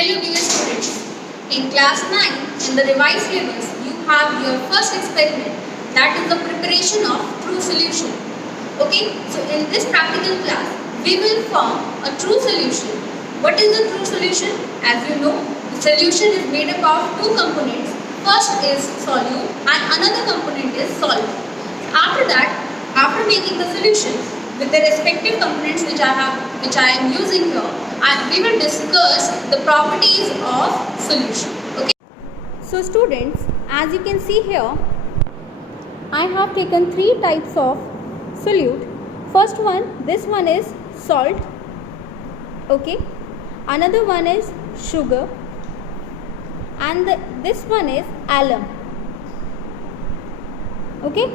Hello dear students, in class 9 in the revised syllabus you have your first experiment, that is the preparation of true solution. Okay, so in this practical class we will form a true solution. What is the true solution? As you know, the solution is made up of two components. First is solute and another component is solvent. After that, after making the solution with the respective components which I am using here, and we will discuss the properties of solution. Okay. So students, as you can see here, I have taken three types of solute. First one, this one is salt. Okay. Another one is sugar. And this one is alum. Okay.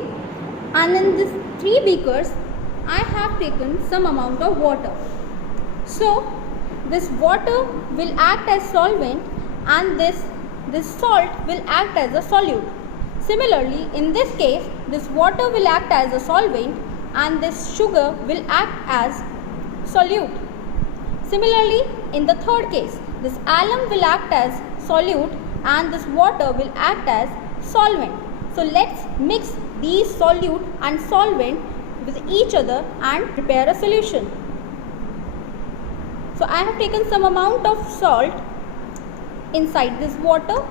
And in these three beakers, I have taken some amount of water. So this water will act as solvent and this salt will act as a solute. Similarly, in this case, this water will act as a solvent and this sugar will act as solute. Similarly, in the third case, this alum will act as solute and this water will act as solvent. So let's mix these solute and solvent with each other and prepare a solution. So I have taken some amount of salt inside this water.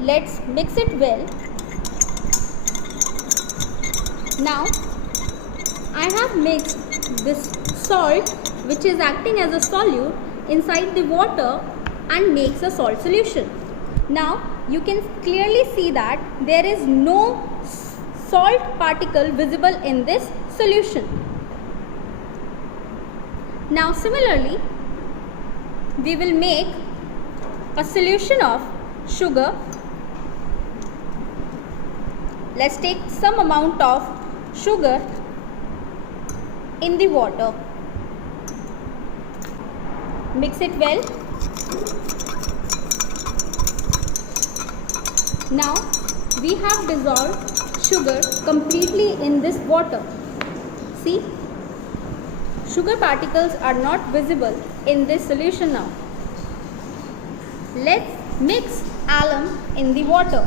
Let's mix it well. Now I have mixed this salt, which is acting as a solute, inside the water and makes a salt solution. Now you can clearly see that there is no salt particle visible in this solution. Now similarly, we will make a solution of sugar. Let's take some amount of sugar in the water. Mix it well. Now we have dissolved sugar completely in this water. See? Sugar particles are not visible in this solution now. Let's mix alum in the water.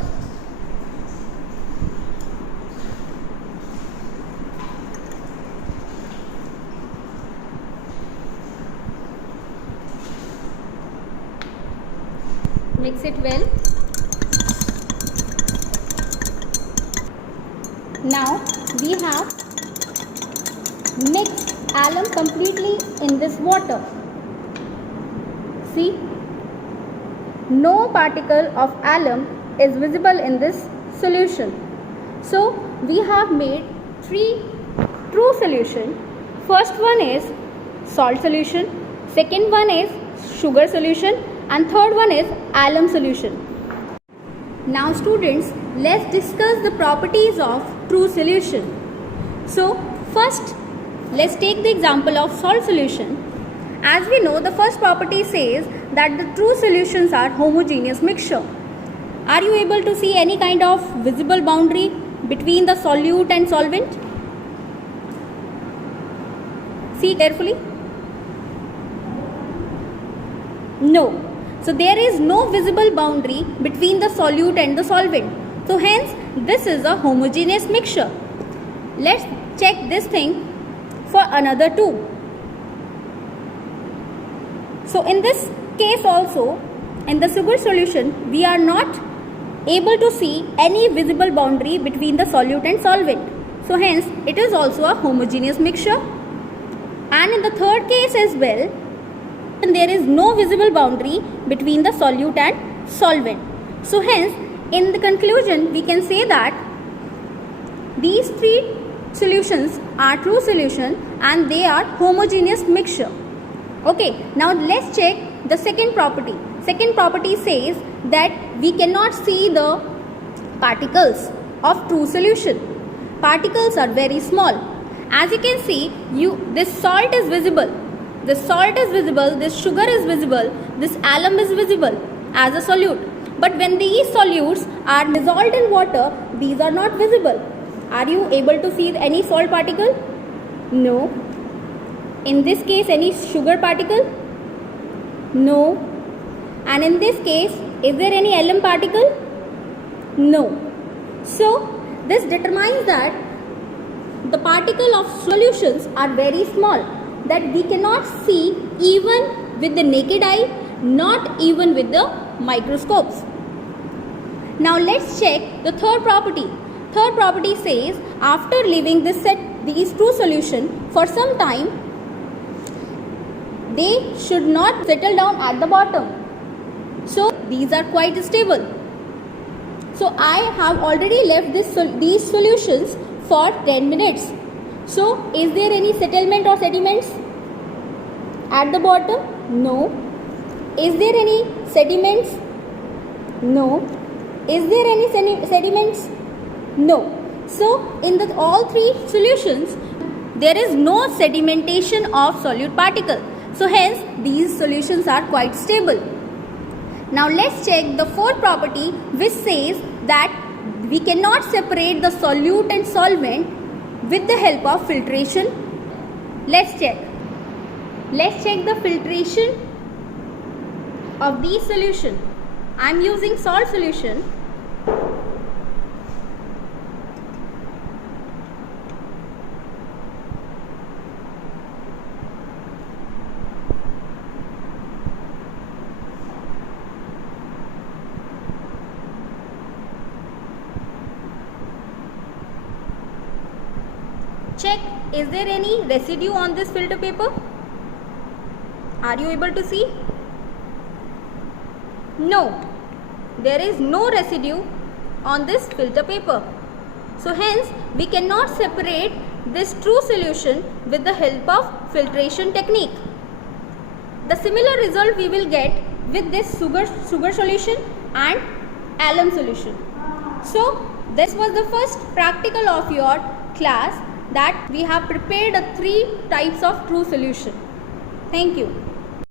Mix it well. Now we have mixed alum completely in this water. See, no particle of alum is visible in this solution. So we have made three true solution. First one is salt solution, second one is sugar solution, and third one is alum solution. Now students, let's discuss the properties of true solution. So first, let's take the example of salt solution. As we know, the first property says that the true solutions are homogeneous mixture. Are you able to see any kind of visible boundary between the solute and solvent? See carefully. No. So there is no visible boundary between the solute and the solvent. So hence, this is a homogeneous mixture. Let's check this thing for another two. So in this case also, in the sugar solution, we are not able to see any visible boundary between the solute and solvent. So hence, it is also a homogeneous mixture. And in the third case as well, there is no visible boundary between the solute and solvent. So hence, in the conclusion, we can say that these three solutions are true solution and they are homogeneous mixture. Okay, now let's check the second property. Second property says that we cannot see the particles of true solution. Particles are very small. As you can see, this salt is visible. This salt is visible, this sugar is visible, this alum is visible as a solute. But when these solutes are dissolved in water, these are not visible. Are you able to see any salt particle? No. In this case, any sugar particle? No. And in this case, is there any Lm particle? No. So this determines that the particle of solutions are very small, that we cannot see even with the naked eye, not even with the microscopes. Now let's check the third property. Third property says after leaving these two solutions for some time, they should not settle down at the bottom. So these are quite stable. So I have already left these solutions for 10 minutes. So is there any settlement or sediments at the bottom? No. Is there any sediments? No. Is there any sediments? No. So in all three solutions, there is no sedimentation of solute particle. So hence these solutions are quite stable. Now let's check the fourth property, which says that we cannot separate the solute and solvent with the help of filtration. Let's check. Let's check the filtration of these solution. I am using salt solution. Check, is there any residue on this filter paper? Are you able to see? No, there is no residue on this filter paper. So hence we cannot separate this true solution with the help of filtration technique. The similar result we will get with this sugar solution and alum solution. So this was the first practical of your class, that we have prepared 3 types of true solution. Thank you.